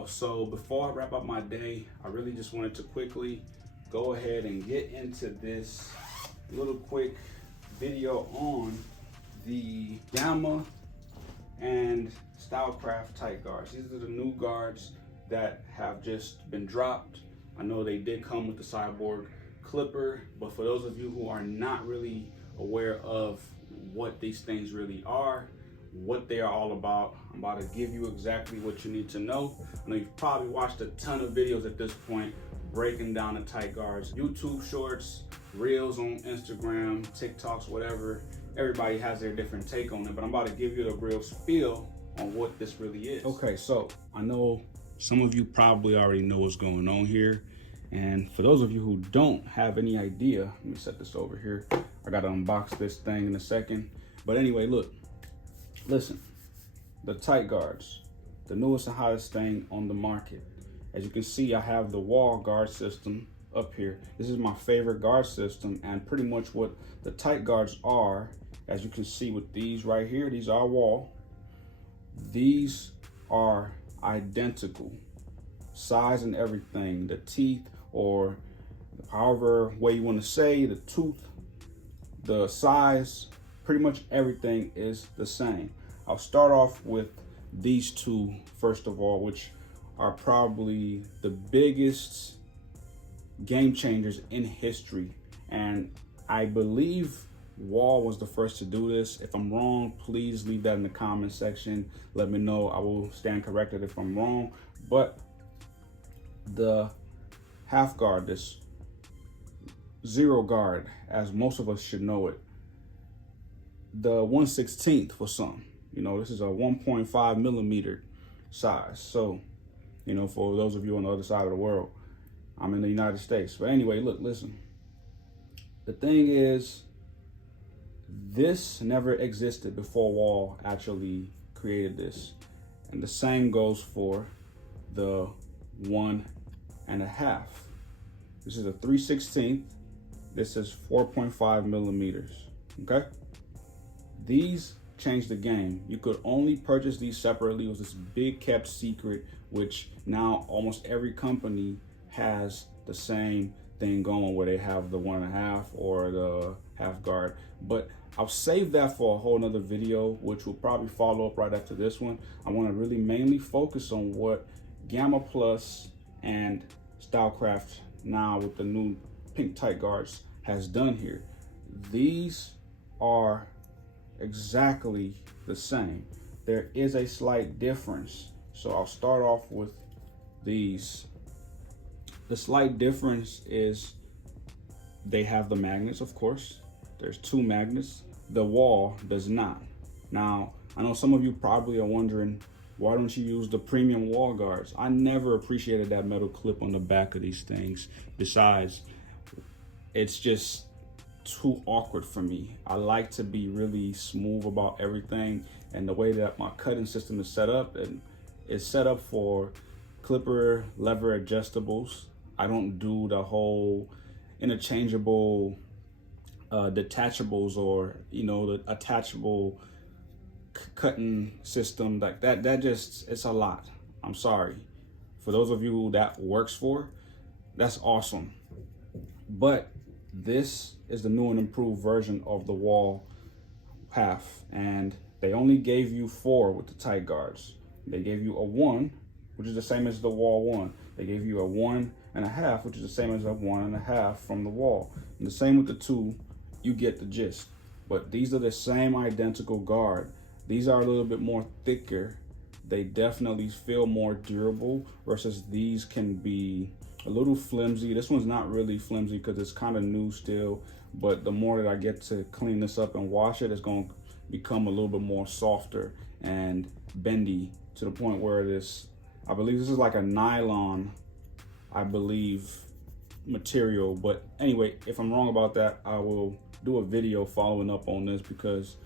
y'all. So before I wrap up my day, I really just wanted to quickly go ahead and get into this little quick video on the Gamma and Stylecraft tight guards. These are the new guards that have just been dropped. I know they did come with the cyborg clipper, but for those of you who are not really aware of what these things really are, what they are all about, I'm about to give you exactly what you need to know. I know you've probably watched a ton of videos at this point breaking down the tight guards, YouTube shorts, reels on Instagram, TikToks, whatever. Everybody has their different take on it, but I'm about to give you the real spiel on what this really is. Okay, so I know some of you probably already know what's going on here. And for those of you who don't have any idea, let me set this over here. I gotta unbox this thing in a second. But anyway, look, listen, the tight guards, the newest and hottest thing on the market. As you can see, I have the Wahl guard system up here. This is my favorite guard system, and pretty much what the tight guards are, as you can see with these right here, these are Wahl. These are identical, size and everything, the teeth, or however way you want to say, the tooth, the size, pretty much everything is the same. I'll start off with these two first of all, which are probably the biggest game changers in history. And I believe Wahl was the first to do this. If I'm wrong, please leave that in the comment section. Let me know. I will stand corrected if I'm wrong. But the half guard, this zero guard, as most of us should know it, the 1/16 for some, you know, this is a 1.5 millimeter size. So, you know, for those of you on the other side of the world, I'm in the United States. But anyway, look, listen, the thing is, this never existed before Wahl actually created this. And the same goes for the 1.5. This is a 3/16. This is 4.5 millimeters, okay? These changed the game. You could only purchase these separately. It was this big kept secret, which now almost every company has the same thing going, where they have the 1.5 or the half guard. But I'll save that for a whole nother video, which will probably follow up right after this one. I want to really mainly focus on what Gamma Plus and Stylecraft, now with the new pink tight guards, has done here. These are exactly the same. There is a slight difference. So I'll start off with these. The slight difference is they have the magnets, of course. There's two magnets. The Wahl does not. Now, I know some of you probably are wondering, why don't you use the premium Wahl guards? I never appreciated that metal clip on the back of these things. Besides, it's just too awkward for me. I like to be really smooth about everything, and the way that my cutting system is set up, and it's set up for clipper lever adjustables. I don't do the whole interchangeable detachables, or, you know, the attachable cutting system like that. That just, it's a lot. I'm sorry. For those of you that works for, that's awesome. But this is the new and improved version of the Wahl half, and they only gave you 4 with the tight guards. They gave you a 1, which is the same as the Wahl 1. They gave you a 1.5, which is the same as a 1.5 from the Wahl. And the same with the 2, you get the gist. But these are the same identical guard. These are a little bit more thicker. They definitely feel more durable, versus these can be a little flimsy. This one's not really flimsy because it's kind of new still, but the more that I get to clean this up and wash it, it's going to become a little bit more softer and bendy, to the point where this, I believe this is like a nylon, I believe, material. But anyway, if I'm wrong about that, I will do a video following up on this, because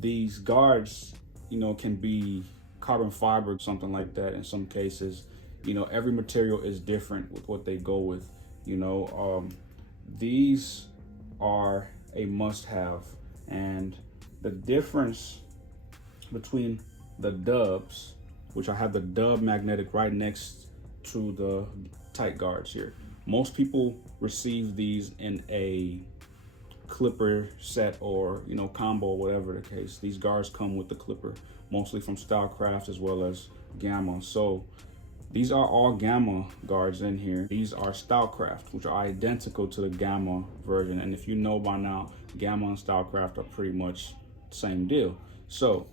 these guards, you know, can be carbon fiber, something like that in some cases. You know, every material is different with what they go with, you know. These are a must-have, and the difference between the dubs which I have the dub magnetic right next to the tight guards here. Most people receive these in a clipper set or, you know, combo, whatever the case. These guards come with the clipper, mostly from Stylecraft as well as Gamma. So these are all Gamma guards in here. These are Stylecraft, which are identical to the Gamma version. And if you know by now, Gamma and Stylecraft are pretty much the same deal. So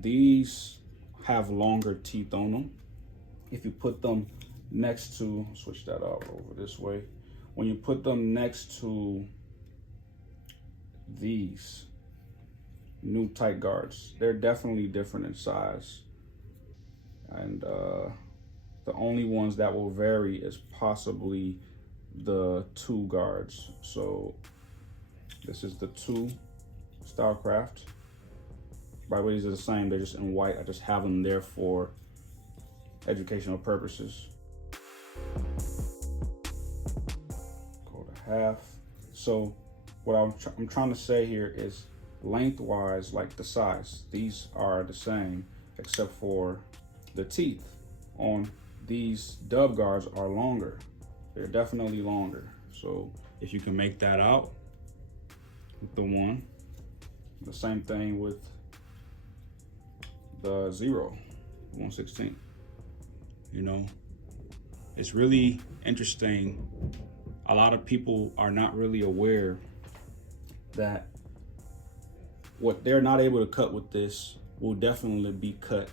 these have longer teeth on them. If you put them next to, switch that out over this way. When you put them next to these new tight guards, they're definitely different in size. And the only ones that will vary is possibly the two guards. So this is the two Stylecraft. By the way, these are the same, they're just in white. I just have them there for educational purposes. Go to half. So what I'm trying to say here is lengthwise, like the size, these are the same, except for the teeth on these dub guards are longer. They're definitely longer. So if you can make that out with the one, the same thing with the 1/16. You know, it's really interesting. A lot of people are not really aware that what they're not able to cut with this will definitely be cut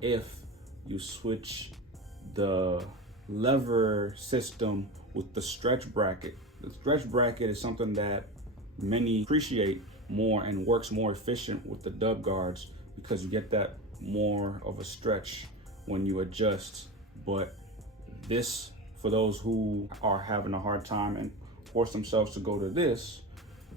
if you switch the lever system with the stretch bracket. The stretch bracket is something that many appreciate more and works more efficient with the dub guards because you get that more of a stretch when you adjust. But this, for those who are having a hard time and force themselves to go to this,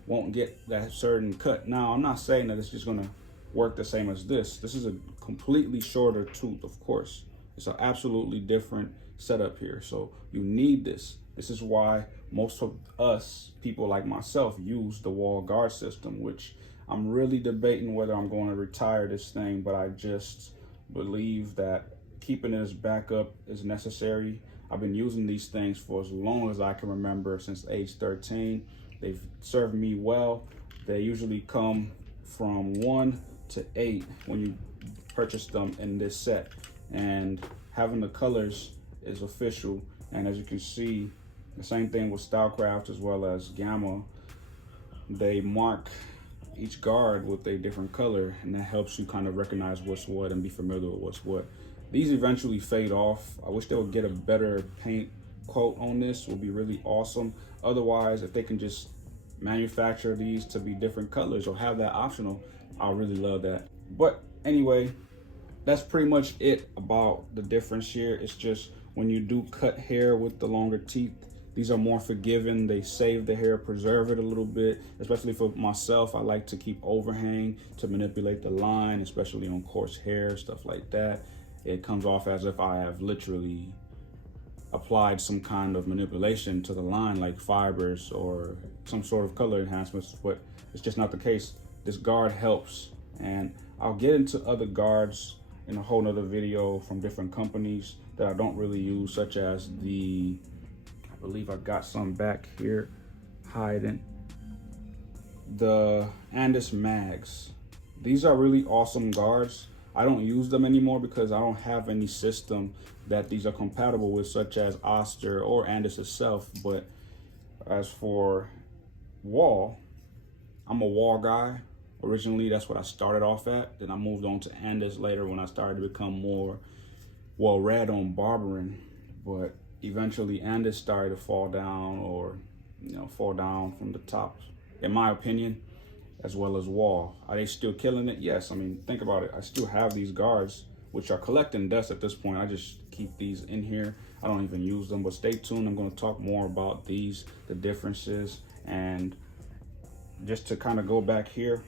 won't get that certain cut. Now, I'm not saying that it's just gonna work the same as this. This is a completely shorter tooth, of course. It's an absolutely different setup here. So you need this. This is why most of us, people like myself, use the Wahl guard system, which I'm really debating whether I'm going to retire this thing, but I just believe that keeping it as backup is necessary. I've been using these things for as long as I can remember, since age 13. They've served me well. They usually come from 1 to 8 when you purchase them in this set. And having the colors is official. And as you can see, the same thing with Stylecraft as well as Gamma. They mark each guard with a different color, and that helps you kind of recognize what's what and be familiar with what's what. These eventually fade off. I wish they would get a better paint coat on this. Would be really awesome. Otherwise, if they can just manufacture these to be different colors or have that optional, I'll really love that. But anyway, that's pretty much it about the difference here. It's just when you do cut hair with the longer teeth, these are more forgiving. They save the hair, preserve it a little bit. Especially for myself, I like to keep overhang to manipulate the line, especially on coarse hair, stuff like that. It comes off as if I have literally applied some kind of manipulation to the line, like fibers or some sort of color enhancements, but it's just not the case. This guard helps, and I'll get into other guards in a whole nother video from different companies that I don't really use, such as the, I believe I got some back here hiding, the Andis Mags. These are really awesome guards. I don't use them anymore because I don't have any system that these are compatible with, such as Oster or Andis itself. But as for Wahl, I'm a Wahl guy. Originally, that's what I started off at. Then I moved on to Andis later when I started to become more well-read on barbering. But eventually, Andis started to fall down, or fall down from the top, in my opinion, as well as Wahl. Are they still killing it? Yes. I mean, think about it. I still have these guards, which are collecting dust at this point. I just keep these in here. I don't even use them, but stay tuned. I'm going to talk more about these, the differences. And just to kind of go back here,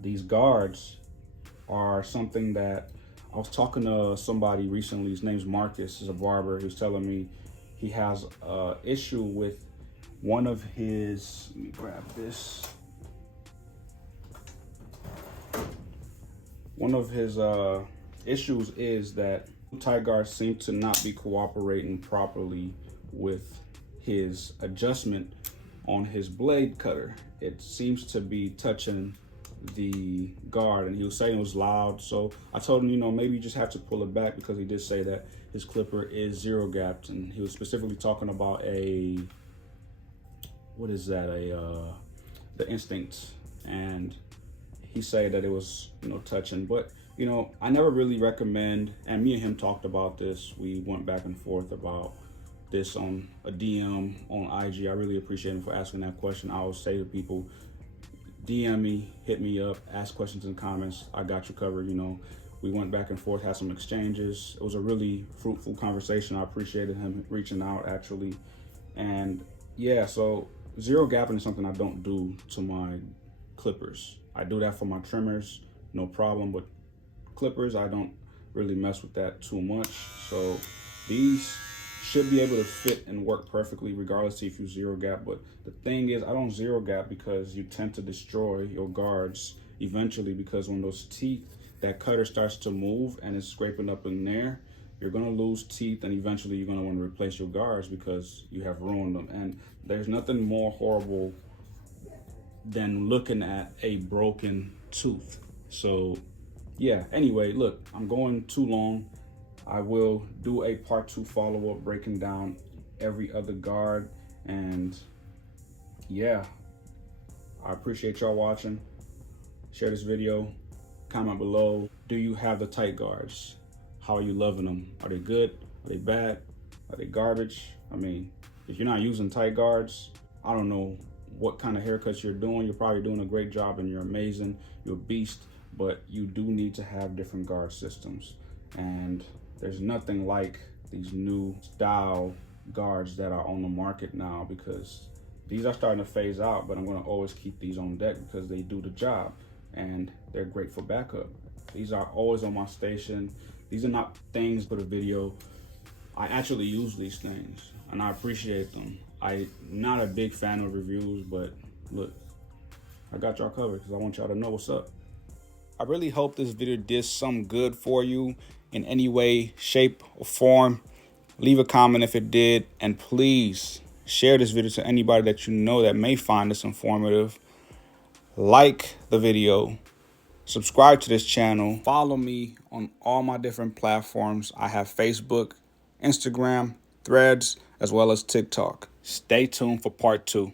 these guards are something that I was talking to somebody recently. His name's Marcus, he's a barber. He was telling me he has an issue with one of his, let me grab this. One of his issues is that tight guards seem to not be cooperating properly with his adjustment on his blade cutter. It seems to be touching the guard, and he was saying it was loud. So I told him, you know, maybe you just have to pull it back, because he did say that his clipper is zero gapped, and he was specifically talking about a, what is that, the Instinct, and he said that it was, you know, touching. But you know, I never really recommend, and me and him talked about this, we went back and forth about this on a DM on IG. I really appreciate him for asking that question. I always say to people, DM me, hit me up, ask questions in the comments. I got you covered. You know, we went back and forth, had some exchanges. It was a really fruitful conversation. I appreciated him reaching out, actually. And yeah, so zero gapping is something I don't do to my clippers. I do that for my trimmers, no problem, but clippers, I don't really mess with that too much. So these should be able to fit and work perfectly regardless if you zero gap. But the thing is, I don't zero gap because you tend to destroy your guards eventually, because when those teeth, that cutter starts to move and it's scraping up in there, you're gonna lose teeth, and eventually you're gonna want to replace your guards because you have ruined them. And there's nothing more horrible than looking at a broken tooth. So yeah, anyway, look, I'm going too long. I will do a part 2 follow-up breaking down every other guard. And yeah, I appreciate y'all watching. Share this video, comment below. Do you have the tight guards? How are you loving them? Are they good? Are they bad? Are they garbage? I mean, if you're not using tight guards, I don't know what kind of haircuts you're doing. You're probably doing a great job and you're amazing. You're a beast. But you do need to have different guard systems. And there's nothing like these new style guards that are on the market now, because these are starting to phase out, but I'm gonna always keep these on deck because they do the job and they're great for backup. These are always on my station. These are not things for the video. I actually use these things and I appreciate them. I'm not a big fan of reviews, but look, I got y'all covered because I want y'all to know what's up. I really hope this video did some good for you in any way, shape, or form. Leave a comment if it did, and please share this video to anybody that you know that may find this informative. Like the video, subscribe to this channel, follow me on all my different platforms. I have Facebook, Instagram, Threads, as well as TikTok. Stay tuned for part 2.